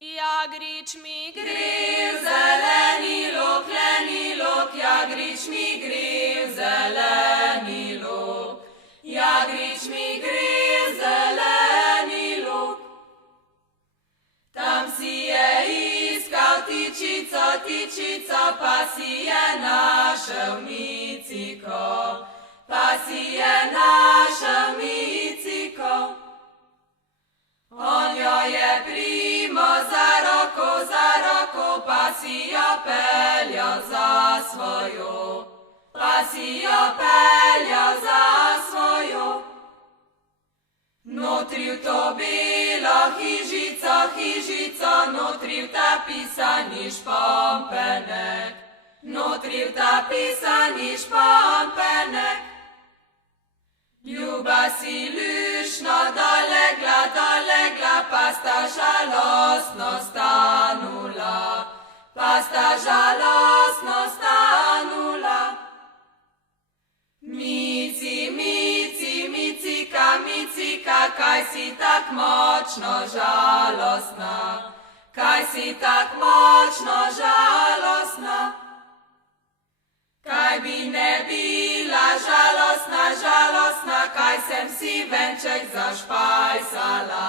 Ja grič mi Griv, zeleni lok, ja grič mi griv, zeleni lok. Ja grič mi griv, zeleni lok. Tam si je iskal tičico, pa si je našel miciko. Pa si je našel miciko. On jo je primo za roko, pa si jo peljal za svojo. Pa si jo peljal za svojo. Notri v to belo hižico, notri v ta pisani špompenek. Notri v ta pisani špompenek. Ljuba si lušno dolegla, pa sta žalostno stanula. Pa sta žalostno stanula. Micika, kaj si tak močno žalostna? Kaj si tak močno žalostna? Kaj bi ne bila žalostna, kaj sem si venček zašpajsala?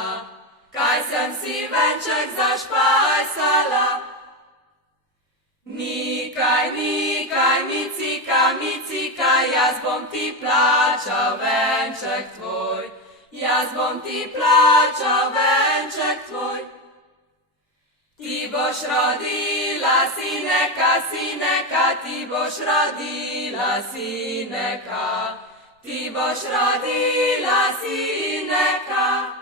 Kaj sem si venček zašpajsala? Nikaj, micika, jaz bom ti plačal venček tvoj. Jaz bom ti plačal venček tvoj. Ti boš rodila sineka, ti boš rodila sineka. Ti boš rodila sineka.